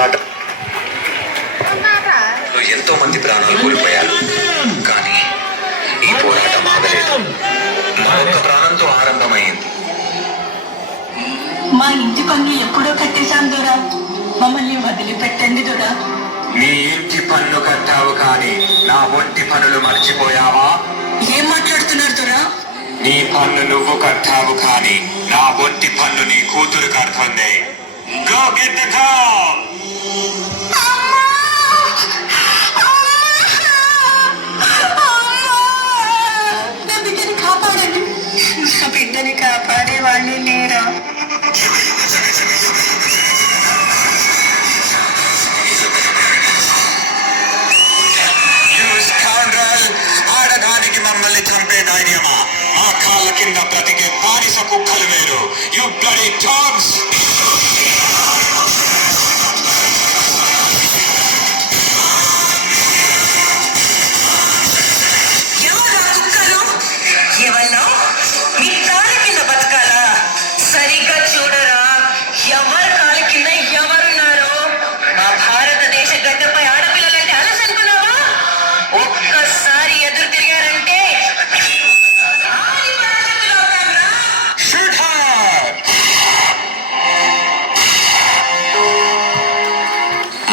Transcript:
పోరాటం ఎంతో మంది ప్రాణాలు కోల్పోయారు. కానీ ఈ పోరాటం ఆగలేదు. మరొక ప్రాణంతో ఆరంభమైంది. మా ఇంటి పన్ను ఎప్పుడో కట్టేశాం దొరా, మమ్మల్ని వదిలిపెట్టండి దొరా. నీ ఇంటి పన్ను కట్టావు కానీ నా ఒంటి పనులు మర్చిపోయావా? ఏం మాట్లాడుతున్నారు దొరా? నీ పన్ను నువ్వు కట్టావు కానీ నా ఒంటి పన్ను నీ కూతురు కడుతుంది. Go get the car! నా బిడ్డని కాపాడండి. నా బిడ్డని కాపాడే వాళ్ళే లేరా? ఆడదానికి మమ్మల్ని చంపే ధైర్యమా? మా కాళ్ళ కింద బ్రతికే బానిస కుక్కలు వేరు. You bloody dogs!